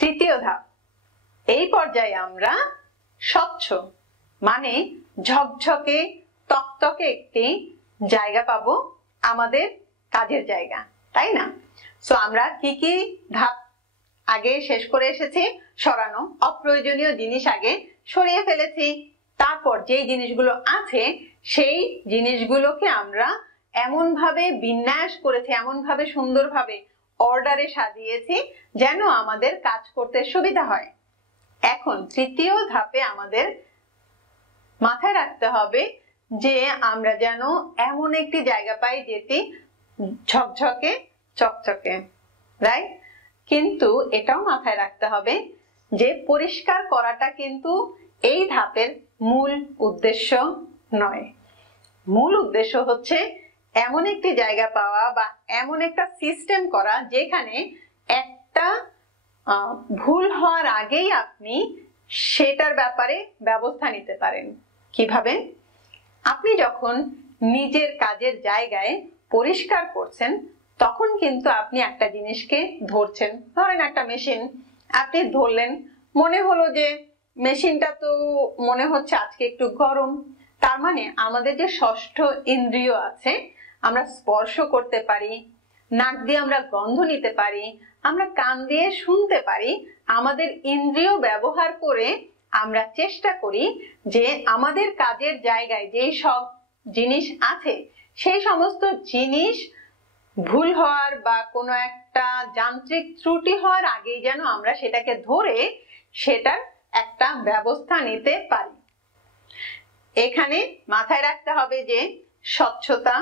তৃতীয় ধাপ, এই পর্যায়ে আমরা স্বচ্ছ মানে ঝকঝকে তকতকে একটি জায়গা পাবো, আমাদের কাজের জায়গা, তাই না? সো আমরা কি কি ধাপ আগে শেষ করে এসেছি? সরানো, অপ্রয়োজনীয় জিনিস আগে সরিয়ে ফেলেছি। তারপর যেই জিনিসগুলো আছে সেই জিনিসগুলোকে আমরা এমন ভাবে বিন্যাস করেছি, এমন ভাবে সুন্দরভাবে অর্ডারে সাজিয়েছি যেন আমাদের কাজ করতে সুবিধা হয়। এখন তৃতীয় ধাপে আমাদের মাথায় রাখতে হবে যে আমরা যেন এমন একটি জায়গা পাই যেটি ঝকঝকে চকচকে, রাইট? কিন্তু এটাও মাথায় রাখতে হবে যে পরিষ্কার করাটা কিন্তু এই ধাপের মূল উদ্দেশ্য নয়। মূল উদ্দেশ্য হচ্ছে এমন একটি জায়গা পাওয়া বা এমন একটা সিস্টেম করা যেখানে একটা ভুল হওয়ার আগেই আপনি সেটার ব্যাপারে ব্যবস্থা নিতে পারেন। কিভাবে? আপনি যখন নিজের কাজের জায়গায় পরিষ্কার করছেন তখন কিন্তু আপনি একটা জিনিসকে ধরছেন। ধরেন একটা মেশিন আপনি ধরলেন, মনে হলো যে মেশিনটা তো মনে হচ্ছে আজকে একটু গরম। তার মানে আমাদের যে ষষ্ঠ ইন্দ্রিয় আছে, আমরা স্পর্শ করতে পারি, নাক দিয়ে আমরা গন্ধ নিতে পারি, আমরা কান দিয়ে শুনতে পারি। আমাদের ইন্দ্রিয় ব্যবহার করে আমরা চেষ্টা করি যে আমাদের কাজের জায়গায় যে সব জিনিস আছে সেই সমস্ত জিনিস ভুল হওয়ার বা কোনো একটা যান্ত্রিক ত্রুটি হওয়ার আগেই যেন আমরা সেটাকে ধরে সেটার একটা ব্যবস্থা নিতে পারি। এখানে মাথায় রাখতে হবে যে স্বচ্ছতা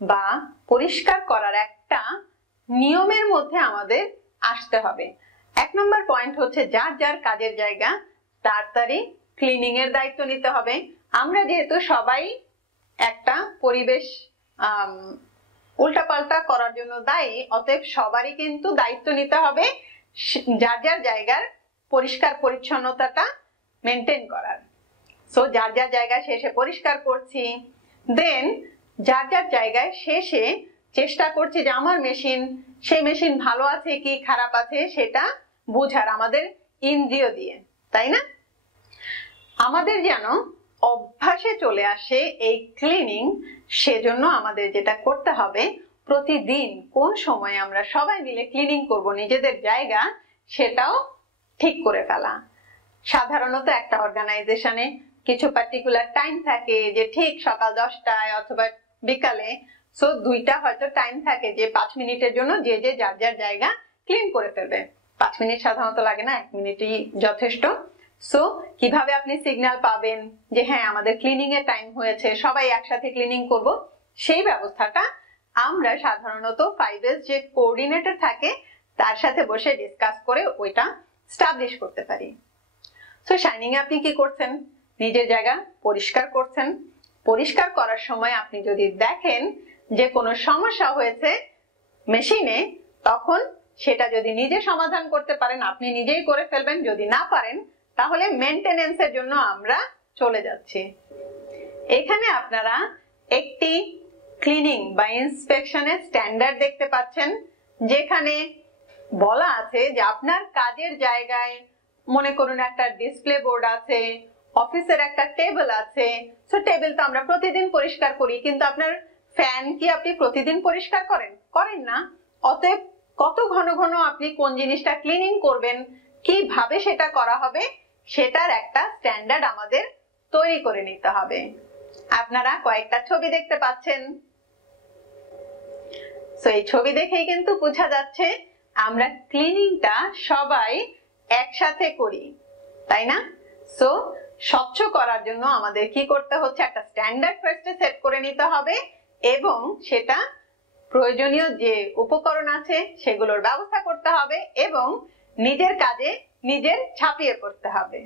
বা পরিষ্কার করার একটা নিয়মের মধ্যে আমাদের আসতে হবে। 1 নম্বর পয়েন্ট হচ্ছে যার যার কাজের জায়গা তাড়াতাড়ি ক্লিনিং এর দায়িত্ব নিতে হবে। আমরা যেহেতু সবাই একটা পরিবেশ উল্টাপাল্টা করার জন্য দায়ী, অতএব সবারই কিন্তু দায়িত্ব নিতে হবে যার যার জায়গার পরিষ্কার পরিচ্ছন্নতাটা মেনটেন করার। সো যার যার জায়গায় শেষে পরিষ্কার করছি, দেন যার যার জায়গায় শেষে চেষ্টা করছি যে আমার মেশিন, সেই মেশিন ভালো আছে কি খারাপ আছে সেটা বোঝার আমাদের ইন্দ্রিয় দিয়ে, তাই না? আমাদের যেন অভ্যাসে চলে আসে এই ক্লিনিং, সেজন্য আমাদের যেটা করতে হবে প্রতিদিন কোন সময় আমরা সবাই মিলে ক্লিনিং করব নিজেদের জায়গা সেটাও ঠিক করে ফেলা। সাধারণত একটা অর্গানাইজেশনে কিছু পার্টিকুলার টাইম থাকে যে ঠিক সকাল 10টায় অথবা বিকালে, সো দুইটা হয়তো টাইম থাকে যে 5 মিনিটের জন্য যে যে যার যার জায়গা ক্লিন করে ফেলবে। 5 মিনিট সাধারণত লাগে না, 1 মিনিটই যথেষ্ট। সো কিভাবে আপনি সিগন্যাল পাবেন যে হ্যাঁ আমাদের ক্লিনিং এর টাইম হয়েছে, সবাই একসাথে ক্লিনিং করব, সেই ব্যবস্থাটা আমরা সাধারণত 5S যে কোঅর্ডিনেটর থাকে তার সাথে বসে ডিসকাস করে ওইটা স্টাবলিশ করতে পারি। সো শাইনিং এ আপনি কি করছেন? নিজের জায়গা পরিষ্কার করছেন। পরিষ্কার করার সময় আপনি যদি দেখেন যে কোনো সমস্যা হয়েছে মেশিনে, তখন সেটা যদি নিজে সমাধান করতে পারেন আপনি নিজেই করে ফেলবেন। যদি না পারেন তাহলে মেইনটেনেন্সের জন্য আমরা চলে যাচ্ছি। এখানে আপনারা একটি ক্লিনিং বা ইন্সপেকশনের স্ট্যান্ডার্ড দেখতে পাচ্ছেন, যেখানে বলা আছে যে আপনার কাজের জায়গায় মনে করুন একটা ডিসপ্লে বোর্ড আছে, অফিসের একটা টেবিল আছে। সো টেবিল তো আমরা প্রতিদিন পরিষ্কার করি, কিন্তু আপনার ফ্যান কি আপনি প্রতিদিন পরিষ্কার করেন? করেন না। অতএব কত ঘন ঘন আপনি কোন জিনিসটা ক্লিনিং করবেন, কিভাবে সেটা করা হবে, সেটার একটা স্ট্যান্ডার্ড আমাদের তৈরি করে নিতে হবে। আপনারা কয়েকটা ছবি দেখতে পাচ্ছেন। সো এই ছবি দেখেই কিন্তু বোঝা যাচ্ছে আমরা ক্লিনিংটা সবাই একসাথে করি, তাই না? সো স্বচ্ছ করার জন্য আমাদের কি করতে হচ্ছে, একটা স্ট্যান্ডার্ড ফার্স্টে সেট করে নিতে হবে এবং সেটা প্রয়োজনীয় যে উপকরণ আছে সেগুলোর ব্যবস্থা করতে হবে এবং নিজের কাজে নিজের ঝাঁপিয়ে পড়তে হবে।